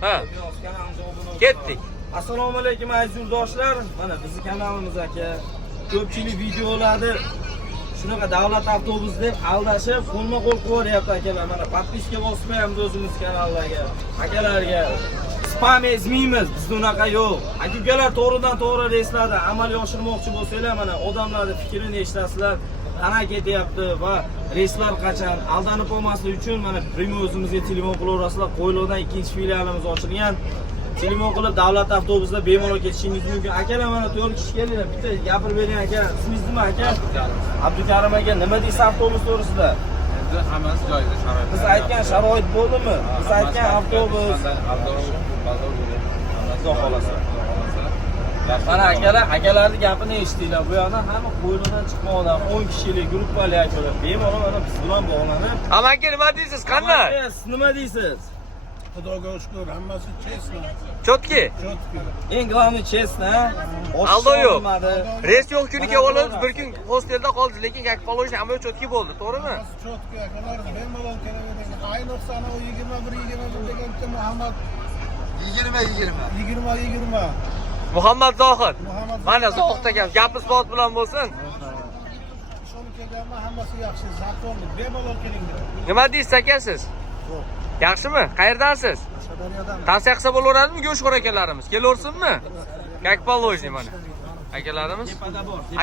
Ha. Ketdik. Assalomu alaykum aziz yurtdoshlar. Mana bizning kanalimiz aka. Ko'pchilik videolarni shunaqa davlat avtobusi deb aldashib, qo'lma-qo'l qo'yapti akalar. Mana podpiska bosmaymiz o'zimiz kanallarga. Akalarga spam ezmaymiz. Bizda unaqa yo'q. Aka-ukalar to'g'ridan to'g'ri reyslarda amalga oshirmoqchi bo'lsanglar, mana odamlarning fikrini eshitasizlar. Qana ketyapti va reyslar qachon aldanib qolmaslik uchun mana primiy o'zimizga telefon qilaverasizlar. Qo'ylovdan ikkinchi filialimiz ochilgan. Telefon qilib davlat avtobusida bemalol ketishingiz mumkin. Akalar mana 4 kishi kelinglar. Bitta gapirib bering aka. Ismingiz nima aka? Abdukarim aka. Nima deysiz avtobus to'g'risida? Endi hammasi joyida sharoit. Biz aytgan sharoit bo'ldimi? Biz aytgan avtobus. Xudo xolasa. Mana akalarning gapini eshitinglar. Bu yoqdan hamma qo'yildan chiqmoqda 10 kishilik gruppali akalar. Bemalol mana biz bilan bog'lanib. Amaki nima deysiz? Qanday? Siz nima deysiz? Xudoga shukr, hammasi chestno. Chotki. Chotki. Eng glавный chestno. Aldo yo'q. Reys yo'q kuniga olib bir kun hostelda qoldi, lekin как положено hamma chotki bo'ldi, to'g'rimi? Chotki akalar bemalol kelaveradi. Ayniqsa ana 21 deganda Muhammad 20. Muhammad Zohid. Muhammad Mana Zohid akam, gapi isbot bilan bo'lsin. Shuni kelganma hammasi yaxshi, zakonni bemalol kelinglar. Nima deysiz aka siz? Yaxshimi? Qayerdansiz? Qashqadaryodan. Tavsiya qilsa bo'laveradimi go'shxo'r akalarimiz? Kelaversinmi? Как положено mana. Akalarimiz.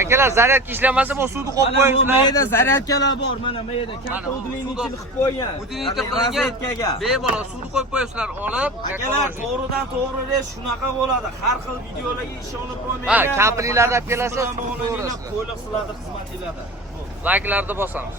Akalar zaryadka ishlamasa bu suvni qo'yib qo'yinglar. Mayda zaryadkalar bor, mana mayda katta udiniyni qilib qo'ygan. Udiniyni qilingan. Bemalol suvni qo'yib qo'yibsizlar, olib. Akalar to'g'ridan to'g'ri reys shunaqa bo'ladi. Har xil videolarga ishonib bo'lmaydi. Ha, kaprilarda kelasiz, qo'yliq sizlarning xizmatinglarda. Layklarni bosamiz.